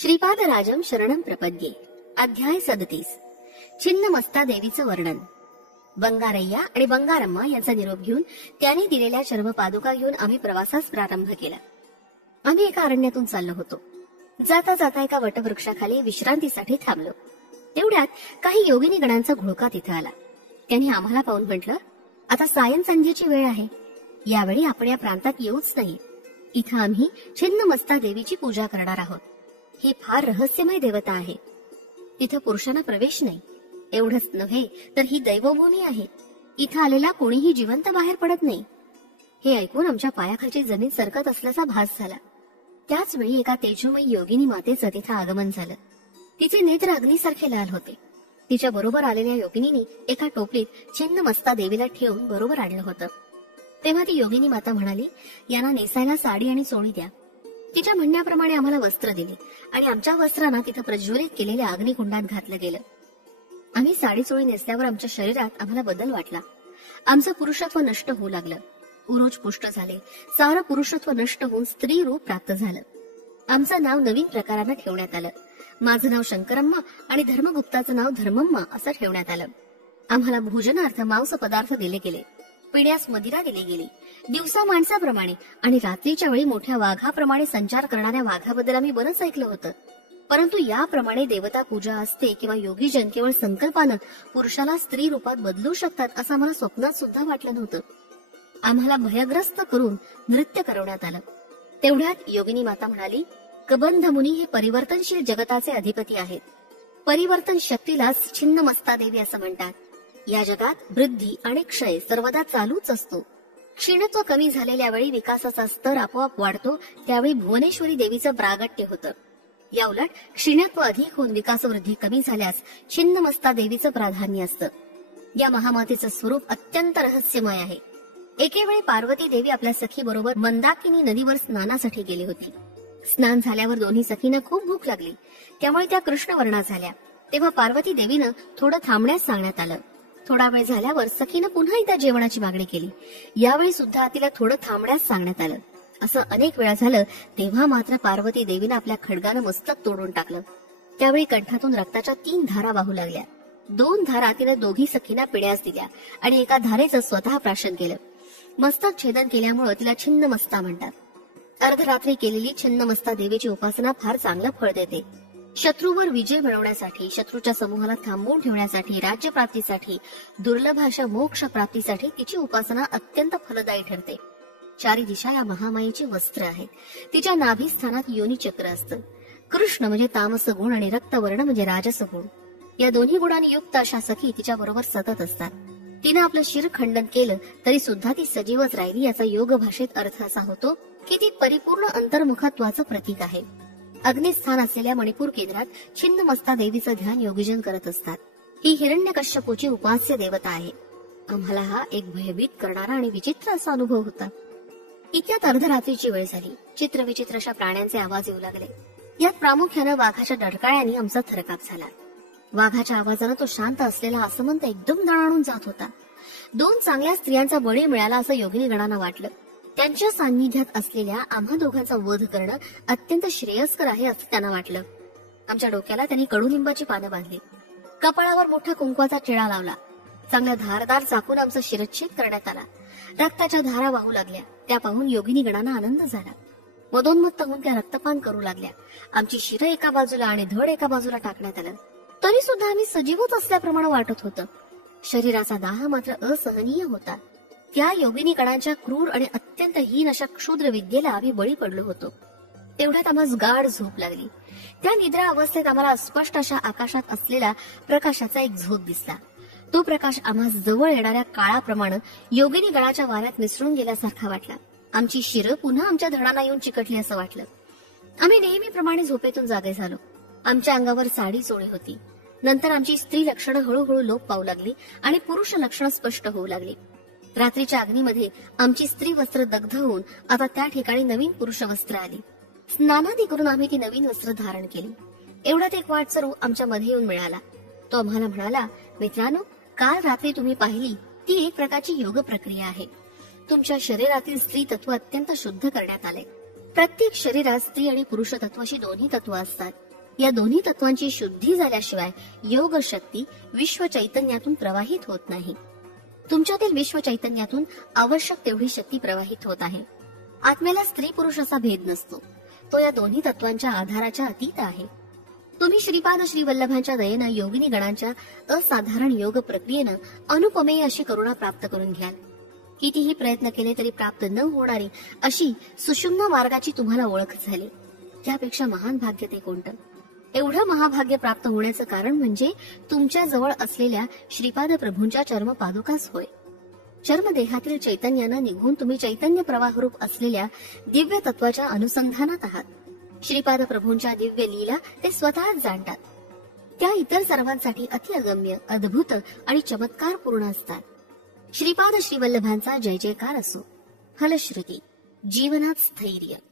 श्रीपादराजम शरणम प्रपद्ये. अध्याय 37. छिन्नमस्ता देवीचं वर्णन. बंगारय्या आणि बंगारम्मा यांचा निरोप घेऊन त्यांनी दिलेल्या चर्म पादुका घेऊन आम्ही प्रवासास प्रारंभ केला. आम्ही एका अरण्यातून चाललो होतो. जाता जाता एका वटवृक्षाखाली विश्रांतीसाठी थांबलो. तेवढ्यात काही योगिनी गणांचा घोळका तिथे आला. त्यांनी आम्हाला पाहून म्हटलं, आता सायं संध्येची वेळ आहे, यावेळी आपण या प्रांतात येऊच नाही. इथं आम्ही छिन्नमस्ता देवीची पूजा करणार आहोत. ही फार रहस्यमय देवता आहे. तिथं पुरुषांना प्रवेश नाही. एवढंच नव्हे तर ही दैवभूमी आहे. इथं आलेला कोणीही जिवंत बाहेर पडत नाही. हे ऐकून आमच्या पायाखालची जमीन सरकत असल्याचा भास झाला. त्याच वेळी एका तेजोमयी योगिनी मातेचं तिथं आगमन झालं. तिचे नेत्र अग्नीसारखे लाल होते. तिच्या बरोबर आलेल्या योगिनीने एका टोपलीत छिन्नमस्ता देवीला ठेवून बरोबर आणलं होतं. तेव्हा ती योगिनी माता म्हणाली, यांना नेसायला साडी आणि चोळी द्या. तिच्या म्हणण्याप्रमाणे आम्हाला वस्त्र दिले आणि आमच्या वस्त्रांना तिथं प्रज्वलित केलेल्या अग्निकुंडात घातलं गेलं. आम्ही साडी चोळी नेसल्यावर आमच्या शरीरात आम्हाला बदल वाटला. आमचं पुरुषत्व नष्ट होऊ लागलं. उरोज पुष्ट झाले. सारं पुरुषत्व नष्ट होऊन स्त्री रूप प्राप्त झालं. आमचं नाव नवीन प्रकारानं ठेवण्यात आलं. माझं नाव शंकरम्मा आणि धर्मगुप्ताचं नाव धर्मम्मा असं ठेवण्यात आलं. आम्हाला भोजनार्थ मांस पदार्थ दिले गेले. पिण्यास मदिरा दिली गेली. दिवसा माणसाप्रमाणे आणि रात्रीच्या वेळी मोठ्या वाघाप्रमाणे संचार करणाऱ्या वाघाबद्दल आम्ही बरंच ऐकलं होतं. परंतु याप्रमाणे देवता पूजा असते किंवा योगीजन केवळ संकल्पानं पुरुषाला स्त्री रूपात बदलू शकतात असं आम्हाला स्वप्नात सुद्धा वाटलं नव्हतं. आम्हाला भयग्रस्त करून नृत्य करवण्यात आलं. तेवढ्यात योगिनी माता म्हणाली, कबंध मुनी हे परिवर्तनशील जगताचे अधिपती आहेत. परिवर्तन शक्तीलाच छिन्नमस्ता देवी असं म्हणतात. या जगात वृद्धी आणि क्षय सर्वदा चालूच असतो. क्षीणत्व कमी झालेल्या वेळी विकासाचा स्तर आपोआप वाढतो. त्यावेळी भुवनेश्वरी देवीचं प्रागट्य होतं. या उलट क्षीणत्व अधिक होऊन विकासवृद्धी कमी झाल्यास छिन्नमस्ता देवीचं प्राधान्य असतं. या महामातेचं स्वरूप अत्यंत रहस्यमय आहे. एकेवेळी पार्वती देवी आपल्या सखी बरोबर मंदाकिनी नदीवर स्नानासाठी गेली होती. स्नान झाल्यावर दोन्ही सखींना खूप भूक लागली. त्यामुळे त्या कृष्णवर्णा झाल्या. तेव्हा पार्वती देवीनं थोडं थांबण्यास सांगण्यात आलं. थोडा वेळ झाल्यावर सखीनं पुन्हा एकदा जेवणाची मागणी केली. यावेळी सुद्धा तिला थोडं थांबण्यास सांगण्यात आलं. असं अनेक वेळा झालं. तेव्हा मात्र पार्वती देवीनं आपल्या खड्गानं मस्तक तोडून टाकलं. त्यावेळी कंठातून रक्ताच्या 3 धारा वाहू लागल्या. 2 धारा तिनं दोघी सखींना पिण्यास दिल्या आणि एका धारेचं स्वतः प्राशन केलं. मस्तक छेदन केल्यामुळे तिला छिन्नमस्ता म्हणतात. अर्धरात्री केलेली छिन्नमस्ता देवीची उपासना फार चांगलं फळ देते. शत्रूवर विजय मिळवण्यासाठी, शत्रूच्या समूहाला थांबवून ठेवण्यासाठी, राज्यप्राप्तीसाठी, दुर्लभ अशा मोक्ष प्राप्तीसाठी तिची उपासना अत्यंत फलदायी ठरते. 4 दिशा या महामायेचे वस्त्र आहेत. तिच्या नाभिस्थानात योनी चक्र असतं. कृष्ण म्हणजे तामस गुण आणि रक्तवर्ण म्हणजे राजस गुण. या दोन्ही गुणांनी युक्त अशा सखी तिच्या बरोबर सतत असतात. तिनं आपलं शिर खंडन केलं तरी सुद्धा ती सजीवच राहिली. याचा योग भाषेत अर्थ असा होतो की ती परिपूर्ण अंतर्मुखत्वाचं प्रतीक आहे. अग्निस्थान असलेल्या मणिपूर केंद्रात छिन्नमस्ता देवीचं ध्यान योगीजन करत असतात. ही हिरण्यकश्यपूची उपास्य देवता आहे. आम्हाला हा एक भयभीत करणारा आणि विचित्र असा अनुभव होता. इतक्यात अर्धरात्रीची वेळ झाली. चित्रविचित्र अशा प्राण्यांचे आवाज येऊ लागले. यात प्रामुख्यानं वाघाच्या डडकाळ्यांनी आमचा थरकाप झाला. वाघाच्या आवाजानं तो शांत असलेला आसमंत एकदम दणाणून जात होता. 2 चांगल्या स्त्रियांचा बळी मिळाला असं योगिनी गणांना वाटलं. त्यांच्या सान्निध्यात असलेल्या आम्हा दोघांचा वध करणं अत्यंत श्रेयस्कर आहे असं त्यांना वाटलं. आमच्या डोक्याला त्यांनी कडुलिंबाची पानं बांधली. कपाळावर मोठा कुंकवाचा टिळा लावला. चांगला धारदार चाकून आमचा शिरच्छेद करण्यात आला. रक्ताच्या धारा वाहू लागल्या. त्या पाहून योगिनी गणांना आनंद झाला. मदोन्मत्त होऊन त्या रक्तपान करू लागल्या. आमची शिरं एका बाजूला आणि धड एका बाजूला टाकण्यात आलं. तरी सुद्धा आम्ही सजीवच असल्याप्रमाणे वाटत होतं. शरीराचा दाह मात्र असहनीय होता. त्या योगिनी गणांच्या क्रूर आणि अत्यंत हीन अशा क्षुद्र विद्येला आम्ही बळी पडलो होतो. तेवढ्यात आम्हाला गाढ झोप लागली. त्या निद्रा अवस्थेत आम्हाला अस्पष्ट अशा आकाशात असलेला प्रकाशाचा एक झोत दिसला. तो प्रकाश आम्हाला जवळ येणाऱ्या काळाप्रमाणे योगिनी गणाच्या वाऱ्यात मिसळून गेल्यासारखा वाटला. आमची शिरं पुन्हा आमच्या धडांना येऊन चिकटली असं वाटलं. आम्ही नेहमीप्रमाणे झोपेतून जागे झालो. आमच्या अंगावर साडी चोळी होती. नंतर आमची स्त्री लक्षणं हळूहळू लोप पावू लागली आणि पुरुष लक्षणं स्पष्ट होऊ लागली. रात्रीच्या अग्नीमध्ये आमची स्त्री वस्त्र दग्ध होऊन आता त्या ठिकाणी नवीन पुरुष वस्त्र आली. स्नानादी करून आम्ही ती नवीन वस्त्र धारण केली. एवढ्यात एक वाटसरू आमच्या मध्ये येऊन मिळाला. तो आम्हाला म्हणाला, मित्रांनो, काल रात्री तुम्ही पाहिली ती एक प्रकारची योग प्रक्रिया आहे. तुमच्या शरीरातील स्त्री तत्व अत्यंत शुद्ध करण्यात आले. प्रत्येक शरीरात स्त्री आणि पुरुष तत्व अशी दोन्ही तत्व असतात. या दोन्ही तत्वांची शुद्धी झाल्याशिवाय योग शक्ती विश्व चैतन्यातून प्रवाहित होत नाही. तुमच्यातील विश्व चैतन्यातून आवश्यक तेवढी शक्ती प्रवाहित होत आहे. आत्म्याला स्त्री पुरुष असा भेद नसतो. तो या दोन्ही तत्वांच्या आधाराच्या अतीत आहे. तुम्ही श्रीपाद श्री वल्लभांच्या दयेनं योगिनी गणांच्या असाधारण योग प्रक्रियेनं अनुपमेय अशी करुणा प्राप्त करून घ्याल. कितीही प्रयत्न केले तरी प्राप्त न होणारी अशी सुषुम्ना मार्गाची तुम्हाला ओळख झाली. त्यापेक्षा महान भाग्य ते कोणतं? एवढं महाभाग्य प्राप्त होण्याचं कारण म्हणजे तुमच्या जवळ असलेल्या श्रीपाद प्रभूंच्या चर्मपादुकाच होय. चर्मदेहातील चैतन्यानं निघून तुम्ही चैतन्य प्रवाहरूप असलेल्या दिव्य तत्वाच्या अनुसंधानात आहात. श्रीपाद प्रभूंच्या दिव्य लीला ते स्वतःच जाणतात. त्या इतर सर्वांसाठी अति अगम्य, अद्भुत आणि चमत्कारपूर्ण असतात. श्रीपाद श्रीवल्लभांचा जय जयकार असो. फलश्रुती जीवनात स्थैर्य.